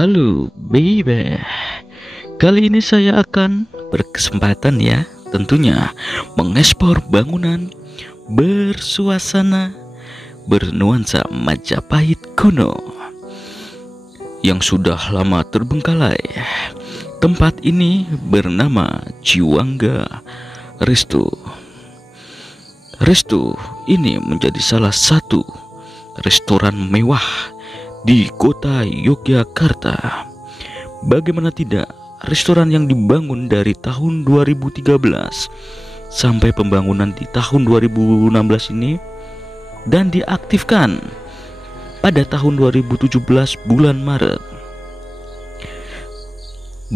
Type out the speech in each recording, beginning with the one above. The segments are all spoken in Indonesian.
Halo baby, kali ini saya akan berkesempatan ya tentunya mengekspor bangunan bersuasana bernuansa Majapahit kuno yang sudah lama terbengkalai. Tempat ini bernama Ciwangga Resto. Resto ini menjadi salah satu restoran mewah di kota Yogyakarta. Bagaimana tidak, restoran yang dibangun dari tahun 2013 sampai pembangunan di tahun 2016 ini dan diaktifkan pada tahun 2017 bulan Maret.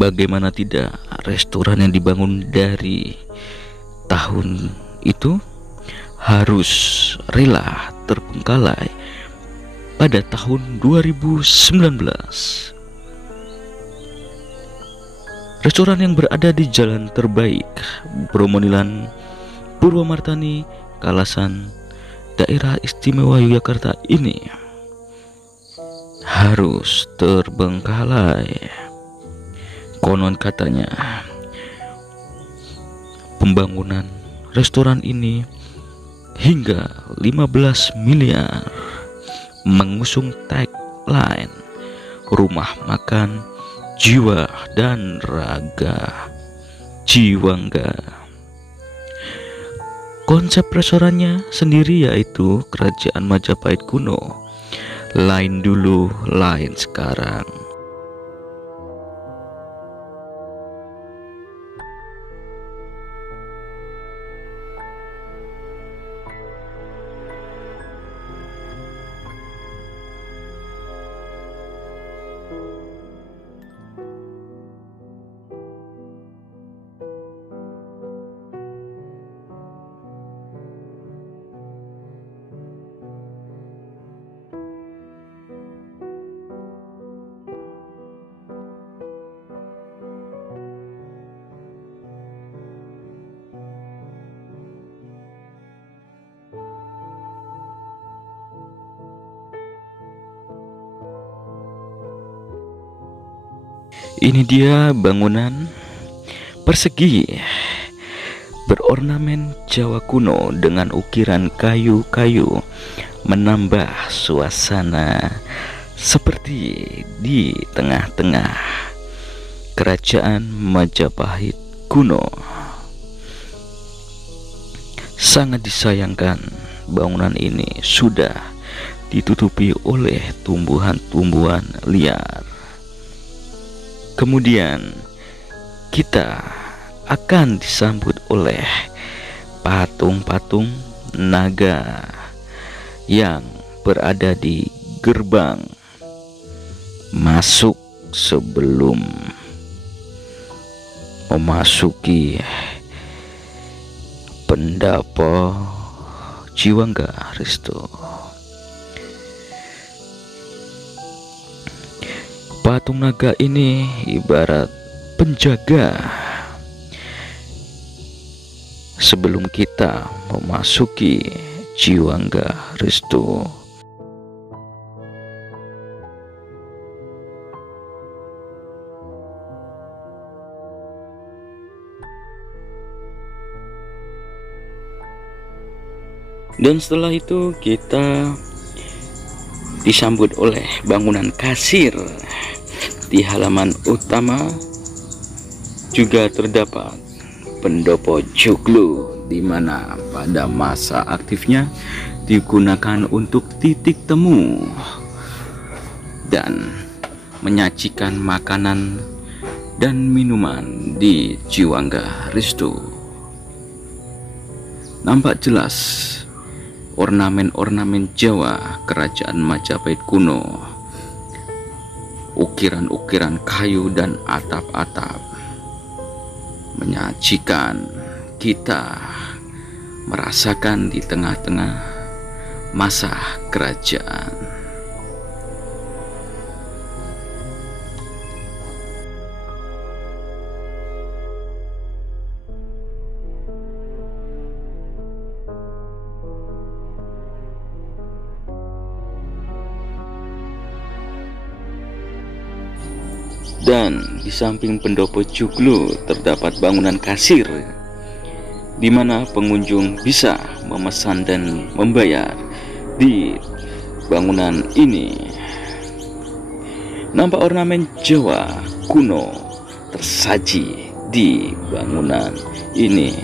Bagaimana tidak, restoran yang dibangun dari tahun itu harus rela terbengkalai pada tahun 2019. Restoran yang berada di jalan terbaik Bromonilan, Purwomartani, Kalasan, Daerah Istimewa Yogyakarta ini harus terbengkalai. Konon katanya pembangunan restoran ini hingga 15 miliar, mengusung tagline rumah makan jiwa dan raga Ciwangga. Konsep restorannya sendiri yaitu kerajaan Majapahit kuno, lain dulu lain sekarang. Ini dia bangunan persegi berornamen Jawa kuno dengan ukiran kayu-kayu, menambah suasana seperti di tengah-tengah kerajaan Majapahit kuno. Sangat disayangkan bangunan ini sudah ditutupi oleh tumbuhan-tumbuhan liar. Kemudian kita akan disambut oleh patung-patung naga yang berada di gerbang masuk sebelum memasuki pendopo Ciwangga Resto. Patung naga ini ibarat penjaga sebelum kita memasuki Ciwangga Resto. Dan setelah itu kita disambut oleh bangunan kasir. Di halaman utama juga terdapat pendopo joglo, di mana pada masa aktifnya digunakan untuk titik temu dan menyajikan makanan dan minuman di Ciwangga Resto. Nampak jelas ornamen-ornamen Jawa kerajaan Majapahit kuno, ukiran-ukiran kayu dan atap-atap menyajikan kita merasakan di tengah-tengah masa kerajaan. Dan di samping pendopo joglo terdapat bangunan kasir, di mana pengunjung bisa memesan dan membayar di bangunan ini. Nampak ornamen Jawa kuno tersaji di bangunan ini.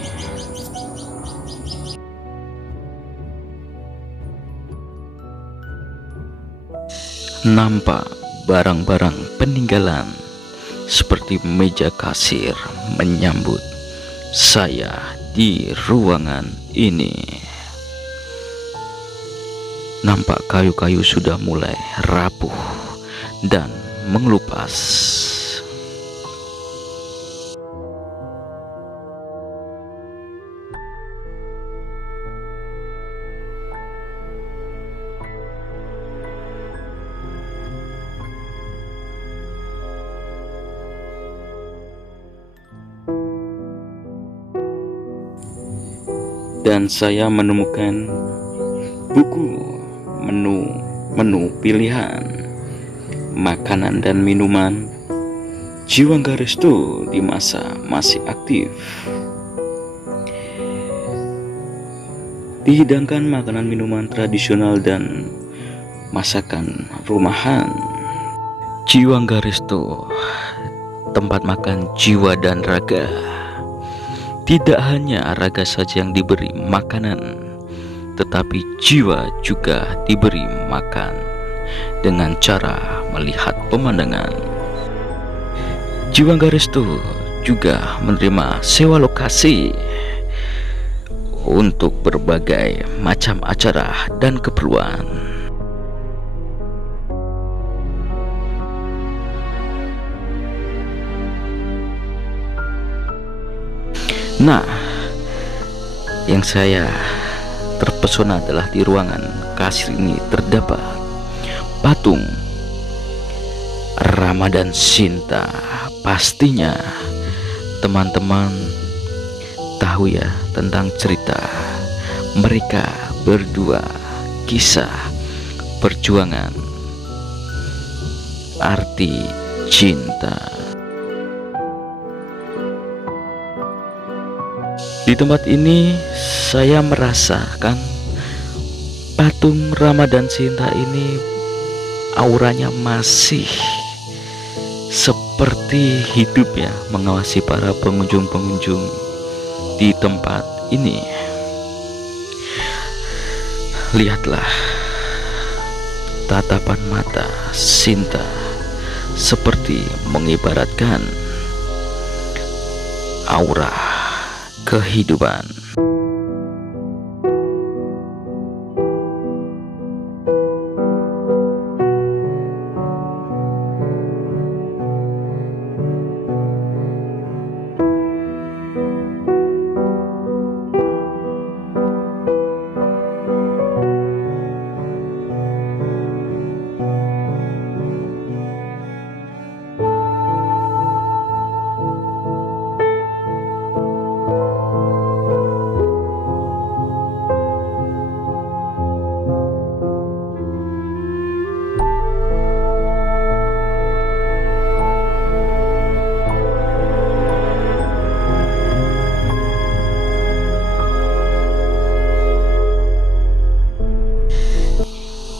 Nampak barang-barang peninggalan seperti meja kasir menyambut saya di ruangan ini. Nampak kayu-kayu sudah mulai rapuh dan mengelupas. Dan saya menemukan buku menu pilihan makanan dan minuman Jiwangga Resto di masa masih aktif. Dihidangkan makanan minuman tradisional dan masakan rumahan. Jiwangga Resto, tempat makan jiwa dan raga. Tidak hanya raga saja yang diberi makanan, tetapi jiwa juga diberi makan dengan cara melihat pemandangan. Jiwangga Resto juga menerima sewa lokasi untuk berbagai macam acara dan keperluan. Nah, yang saya terpesona adalah di ruangan kasir ini terdapat patung Rama dan Sinta. Pastinya teman-teman tahu ya tentang cerita mereka berdua, kisah perjuangan, arti cinta. Di tempat ini saya merasakan patung Rama dan Sinta ini auranya masih seperti hidup ya, mengawasi para pengunjung-pengunjung di tempat ini. Lihatlah tatapan mata Sinta seperti mengibaratkan aura kehidupan.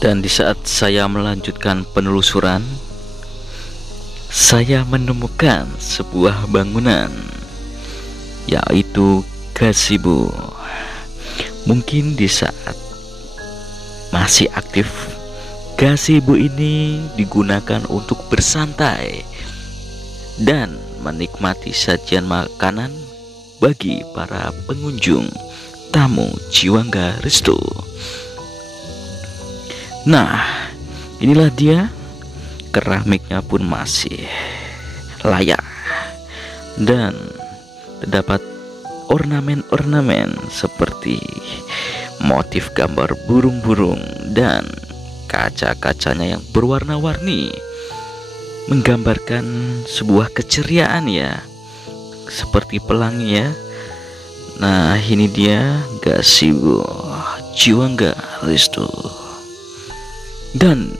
Dan di saat saya melanjutkan penelusuran, saya menemukan sebuah bangunan, yaitu gazebo. Mungkin di saat masih aktif, gazebo ini digunakan untuk bersantai dan menikmati sajian makanan bagi para pengunjung tamu Jiwangga Resto. Nah, inilah dia, keramiknya pun masih layak dan terdapat ornamen-ornamen seperti motif gambar burung-burung dan kaca-kacanya yang berwarna-warni, menggambarkan sebuah keceriaan ya, seperti pelangi ya. Nah, ini dia gazebo Jiwangga Resto. Dan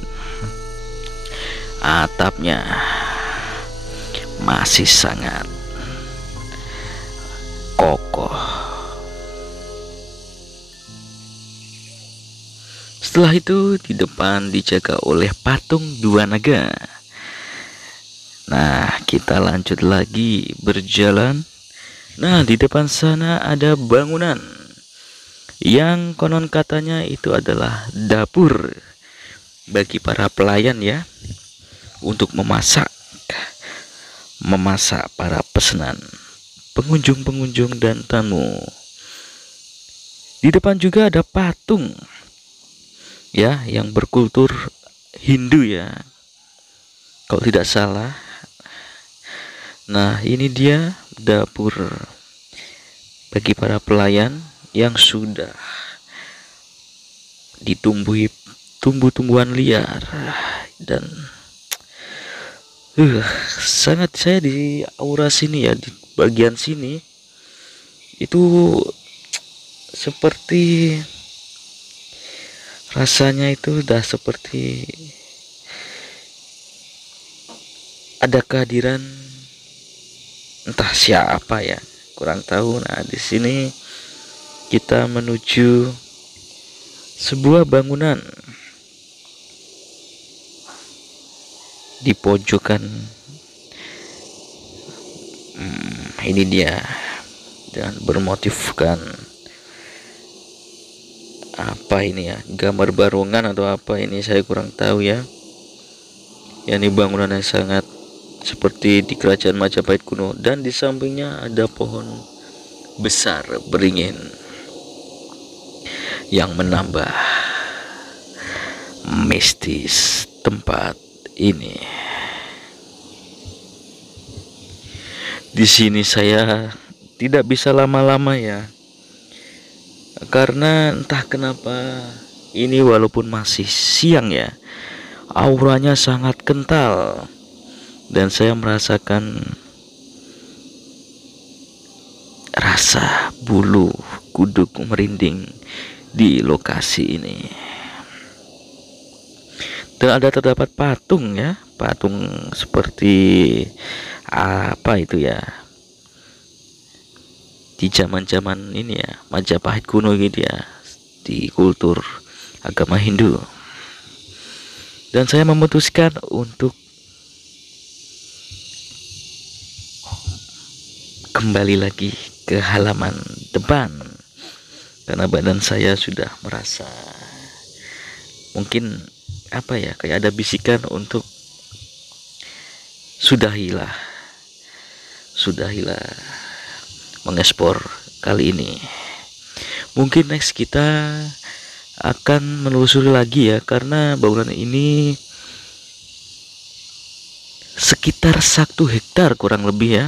atapnya masih sangat kokoh. Setelah itu di depan dijaga oleh patung dua naga. Nah, kita lanjut lagi berjalan. Nah, di depan sana ada bangunan yang konon katanya itu adalah dapur bagi para pelayan ya, untuk memasak para pesanan, pengunjung-pengunjung dan tamu. Di depan juga ada patung ya yang berkultur Hindu ya, kalau tidak salah. Nah, ini dia dapur bagi para pelayan yang sudah ditumbuhi tumbuh-tumbuhan liar dan sangat, saya di aura sini ya, di bagian sini itu seperti rasanya itu udah seperti ada kehadiran entah siapa ya, kurang tahu. Nah, di sini kita menuju sebuah bangunan di pojokan. Ini dia, dan bermotifkan apa ini ya, gambar barongan atau apa ini, saya kurang tahu ya. Ya, ini bangunan yang sangat seperti di kerajaan Majapahit kuno, dan di sampingnya ada pohon besar beringin yang menambah mistis tempat ini. Di sini saya tidak bisa lama-lama ya, karena entah kenapa ini walaupun masih siang ya, auranya sangat kental dan saya merasakan rasa bulu kuduk merinding di lokasi ini. Dan terdapat patung ya, patung seperti apa itu ya, di zaman-zaman ini ya, Majapahit kuno gitu ya, di kultur agama Hindu. Dan saya memutuskan untuk kembali lagi ke halaman depan, karena badan saya sudah merasa mungkin apa ya, kayak ada bisikan untuk sudahilah mengekspor kali ini. Mungkin next kita akan menelusuri lagi ya, karena bangunan ini sekitar 1 hektar kurang lebih ya.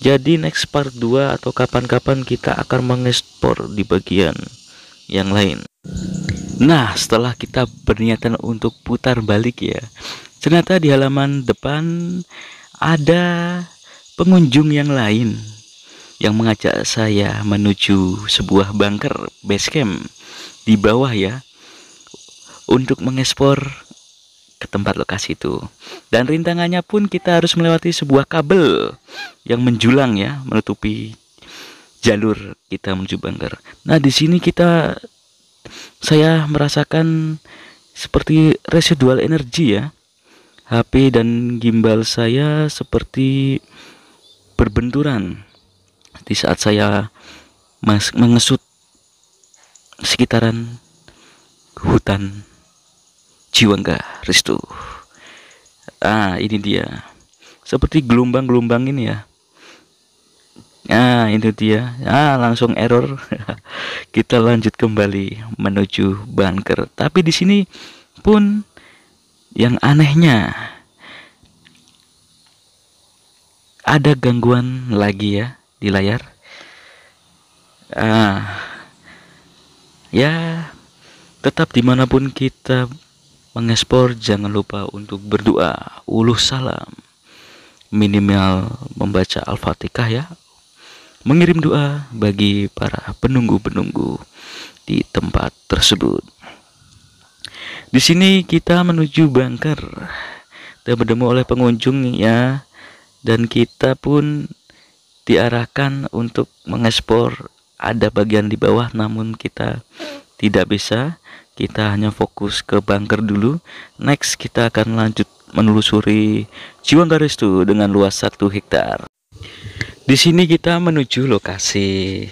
Jadi next part 2 atau kapan-kapan kita akan mengekspor di bagian yang lain. Nah, setelah kita berniatan untuk putar balik ya, ternyata di halaman depan ada pengunjung yang lain yang mengajak saya menuju sebuah bunker base camp di bawah ya, untuk mengekspor ke tempat lokasi itu. Dan rintangannya pun kita harus melewati sebuah kabel yang menjulang ya, menutupi jalur kita menuju bunker. Nah, di sini saya merasakan seperti residual energi ya. HP dan gimbal saya seperti berbenturan di saat saya mengesut sekitaran hutan Jiwangga Ristu. Ini dia, seperti gelombang-gelombang ini ya. Itu dia. Langsung error. Kita lanjut kembali menuju bunker. Tapi di sini pun yang anehnya ada gangguan lagi ya di layar. Ya, tetap dimanapun kita mengekspor, jangan lupa untuk berdoa, uluh salam, minimal membaca Al-Fatihah ya, mengirim doa bagi para penunggu-penunggu di tempat tersebut. Di sini kita menuju bunker dan bertemu oleh pengunjung ya, dan kita pun diarahkan untuk mengekspor ada bagian di bawah, namun kita tidak bisa. Kita hanya fokus ke bunker dulu. Next kita akan lanjut menelusuri Ciwangga Restu dengan luas 1 hektar. Di sini kita menuju lokasi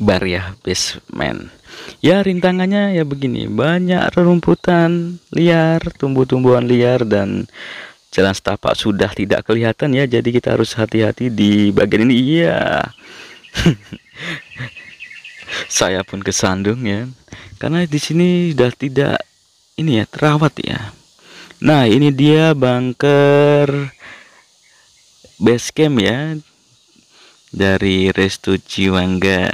bar ya, basement. Ya, rintangannya ya begini, banyak rerumputan liar, tumbuh-tumbuhan liar, dan jalan setapak sudah tidak kelihatan ya. Jadi kita harus hati-hati di bagian ini. Iya. Saya pun kesandung ya. Karena di sini sudah tidak ini ya, terawat ya. Nah, ini dia bunker base camp ya dari Restu Ciwangga.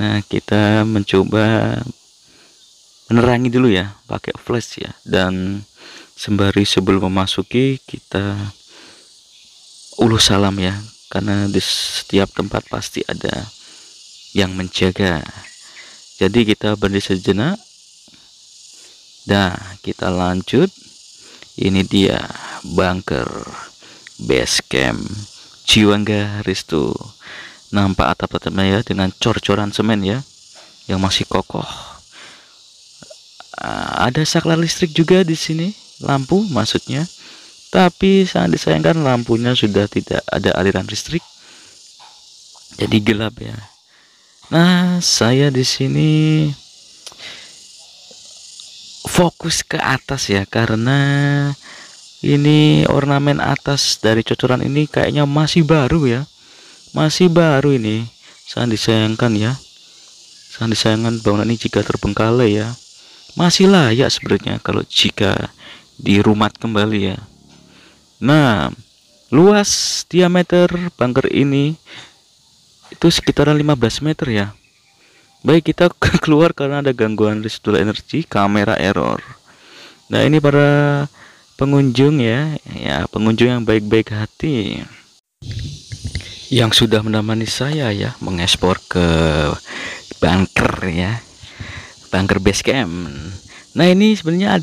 Nah, kita mencoba menerangi dulu ya pakai flash ya, dan sembari sebelum memasuki kita uluh salam ya, karena di setiap tempat pasti ada yang menjaga. Jadi kita berhenti sejenak. Nah, kita lanjut. Ini dia bunker base camp Ciwangga Restu. Nampak atap-atapnya ya dengan cor-coran semen ya yang masih kokoh. Ada saklar listrik juga di sini, lampu maksudnya. Tapi sangat disayangkan lampunya sudah tidak ada aliran listrik. Jadi gelap ya. Nah, saya di sini fokus ke atas ya, karena ini ornamen atas dari cocoran ini kayaknya masih baru ya. Masih baru ini. Sangat disayangkan ya. Sangat disayangkan bangunan ini jika terbengkalai ya. Masih layak sebenarnya kalau jika dirumat kembali ya. Nah, luas diameter bunker ini itu sekitar 15 meter ya. Baik, kita keluar karena ada gangguan residual energi, kamera error. Nah, ini para pengunjung ya, pengunjung yang baik-baik hati yang sudah menemani saya ya mengekspor ke bunker ya, bunker base camp. Nah, ini sebenarnya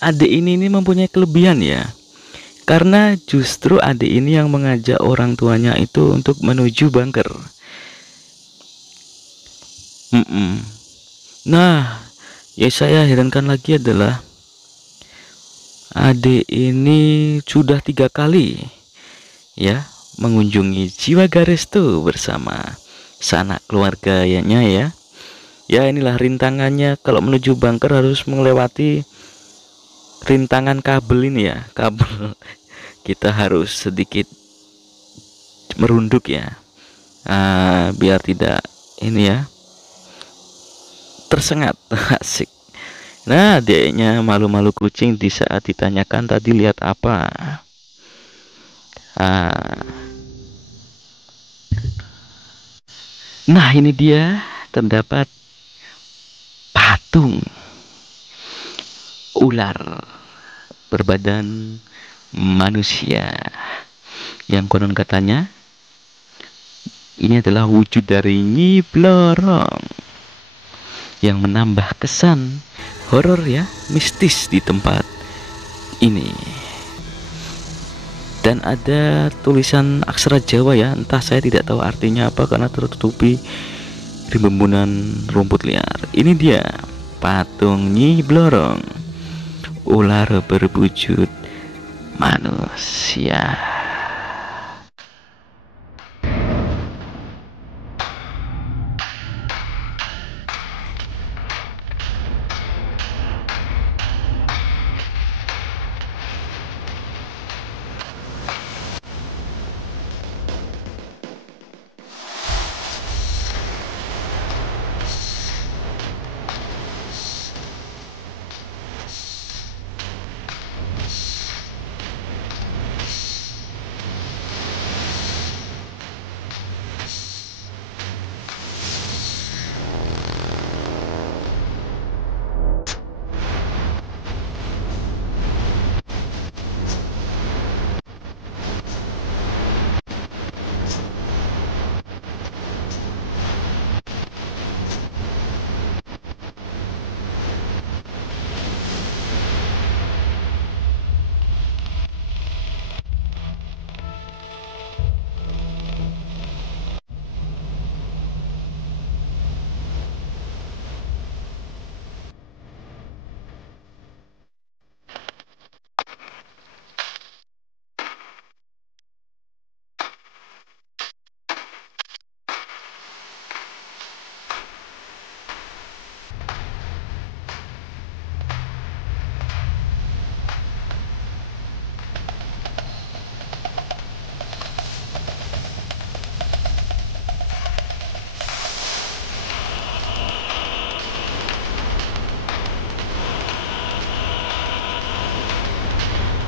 adik ini mempunyai kelebihan ya, karena justru adik ini yang mengajak orang tuanya itu untuk menuju bunker. Nah, yang saya herankan lagi adalah adik ini sudah 3 kali ya mengunjungi Ciwangga Restu bersama sanak keluarganya ya. Ya, inilah rintangannya. Kalau menuju bunker harus melewati rintangan kabel ini ya. Kabel kita harus sedikit merunduk ya, biar tidak ini ya tersengat. Asik. Nah, adiknya malu-malu kucing di saat ditanyakan tadi lihat apa. Nah, ini dia terdapat patung ular berbadan manusia yang konon katanya ini adalah wujud dari Nyi Blorong yang menambah kesan horor ya, mistis di tempat ini. Dan ada tulisan aksara Jawa ya, entah saya tidak tahu artinya apa karena tertutupi rimbunan rumput liar. Ini dia patung Nyi Blorong, ular berwujud manusia.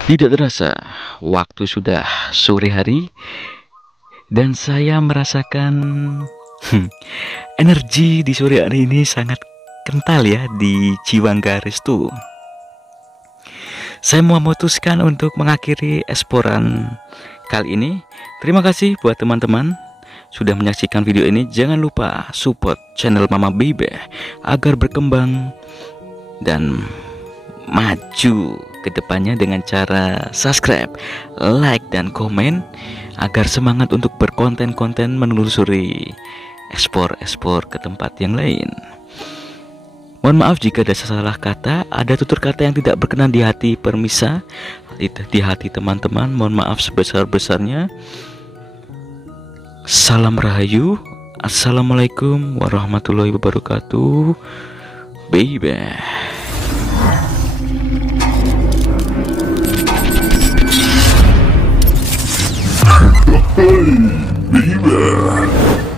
Tidak terasa, waktu sudah sore hari dan saya merasakan energi di sore hari ini sangat kental ya di Jiwangga Restu. Saya memutuskan untuk mengakhiri eksploran kali ini. Terima kasih buat teman-teman sudah menyaksikan video ini. Jangan lupa support channel Mama Bebe agar berkembang dan maju ke depannya dengan cara subscribe, like, dan komen agar semangat untuk berkonten-konten menelusuri ekspor ke tempat yang lain. Mohon maaf jika ada salah kata, ada tutur kata yang tidak berkenan di hati permisa, di hati teman-teman. Mohon maaf sebesar-besarnya. Salam Rahayu. Assalamualaikum warahmatullahi wabarakatuh. Baby. Hey, baby!